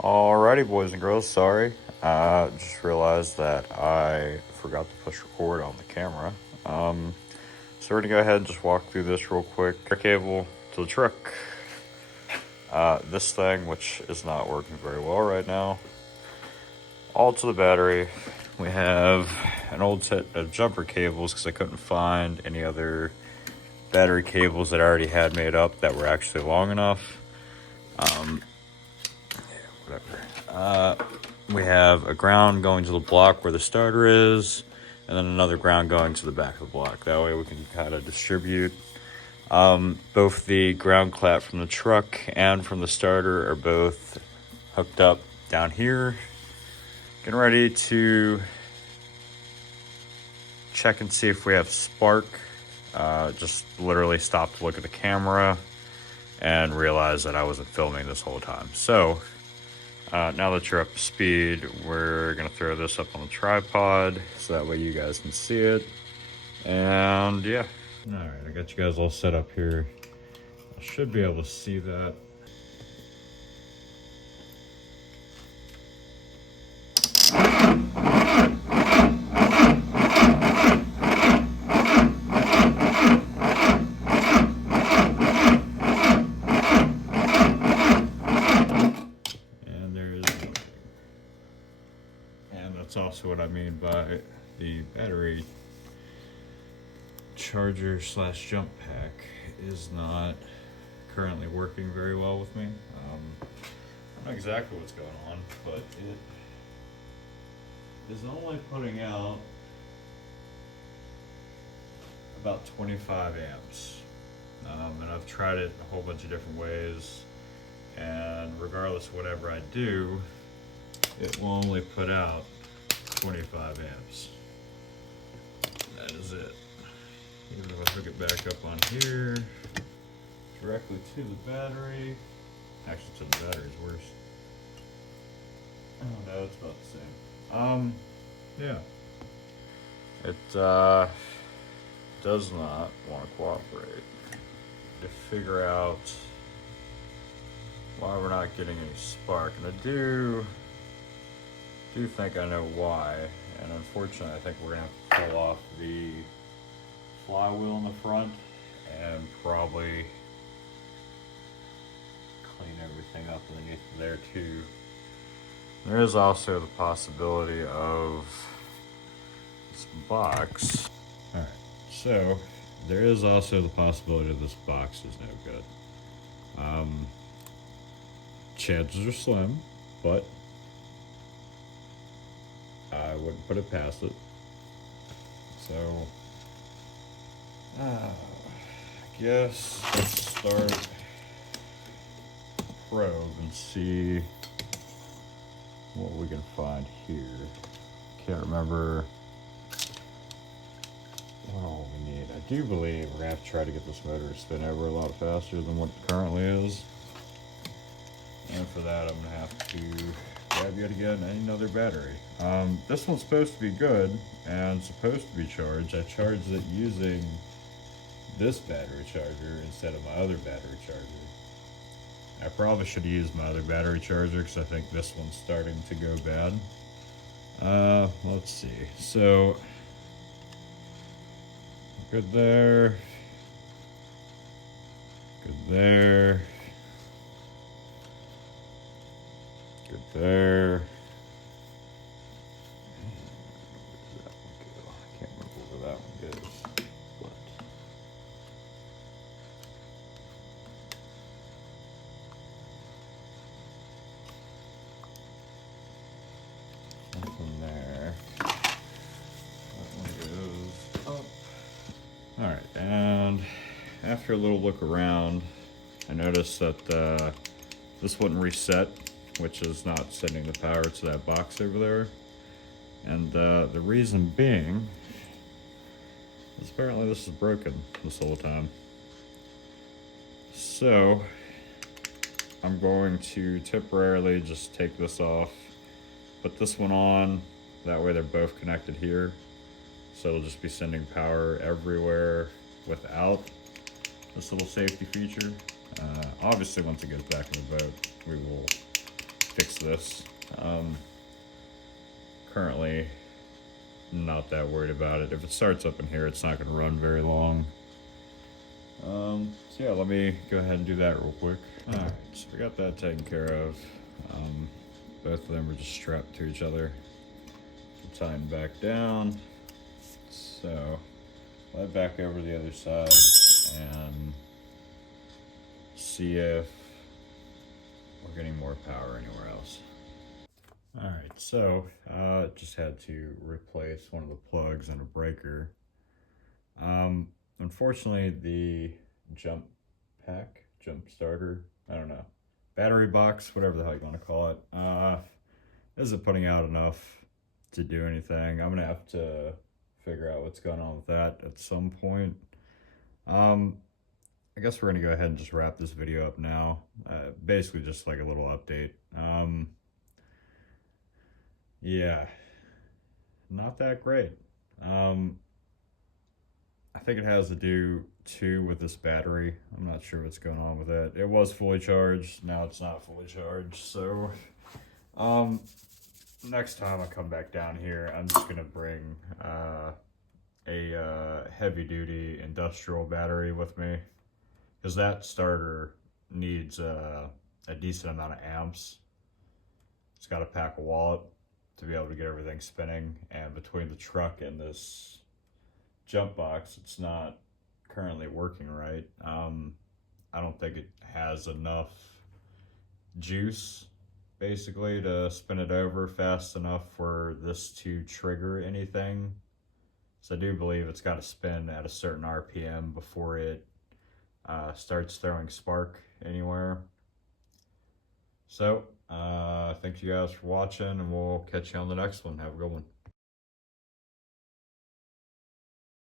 Alrighty, boys and girls, sorry. Just realized that I forgot to push record on the camera. So we're gonna go ahead and just walk through this real quick. Our cable to the truck. This thing, which is not working very well right now, all to the battery. We have an old set of jumper cables because I couldn't find any other battery cables that I already had made up that were actually long enough. Whatever. We have a ground going to the block where the starter is, and then another ground going to the back of the block. That way we can kind of distribute. Both the ground clamp from the truck and from the starter are both hooked up down here. Getting ready to check and see if we have spark. Just literally stopped to look at the camera and realized that I wasn't filming this whole time. So now that you're up to speed, we're gonna throw this up on the tripod so that way you guys can see it. And yeah. All right, I got you guys all set up here. I should be able to see that. That's also what I mean by the battery charger slash jump pack is not currently working very well with me. I don't know exactly what's going on, but it is only putting out about 25 amps. And I've tried it a whole bunch of different ways, and regardless of whatever I do, it will only put out 25 amps. That is it. Even if I hook it back up on here, directly to the battery. Actually, to the battery is worse. Oh no, it's about the same. Yeah. It does not want to cooperate. To figure out why we're not getting any spark, and I do think I know why, and unfortunately I think we're gonna have to pull off the flywheel in the front and probably clean everything up underneath there too. There is also the possibility of this box. Alright, so there is also the possibility that this box is no good. Chances are slim, but I wouldn't put it past it. So, I guess let's start probe and see what we can find here. Can't remember what all we need. I do believe we're gonna have to try to get this motor to spin over a lot faster than what it currently is. And for that, I'm gonna have to grab yet again another battery. This one's supposed to be good and supposed to be charged. I charged it using this battery charger instead of my other battery charger. I probably should have used my other battery charger because I think this one's starting to go bad. Let's see. So, good there. Good there. Good there. I can't remember where that one goes. Nothing there. That one goes up. Alright, and after a little look around, I noticed that this wouldn't reset, which is not sending the power to that box over there. And the reason being is apparently this is broken this whole time. So I'm going to temporarily just take this off, put this one on, that way they're both connected here. So it'll just be sending power everywhere without this little safety feature. Obviously once it goes back in the boat, we will fix this. Currently, not that worried about it. If it starts up in here, it's not going to run very long. So yeah, let me go ahead and do that real quick. Alright, so we got that taken care of. Both of them are just strapped to each other. Tighten back down. So, slide back over the other side and see if we're getting more power anywhere else. Alright, so just had to replace one of the plugs and a breaker. Unfortunately, the jump starter, I don't know, battery box, whatever the hell you want to call it, isn't putting out enough to do anything. I'm gonna have to figure out what's going on with that at some point. I guess we're gonna go ahead and just wrap this video up now. Basically just like a little update. Yeah, not that great. I think it has to do too with this battery. I'm not sure what's going on with it. It was fully charged, now it's not fully charged. So next time I come back down here, I'm just gonna bring a heavy duty industrial battery with me, because that starter needs a decent amount of amps. It's got to pack a wallet to be able to get everything spinning, and between the truck and this jump box, it's not currently working right. I don't think it has enough juice basically to spin it over fast enough for this to trigger anything. So I do believe it's got to spin at a certain RPM before it starts throwing spark anywhere. So thank you guys for watching, and we'll catch you on the next one. Have a good one.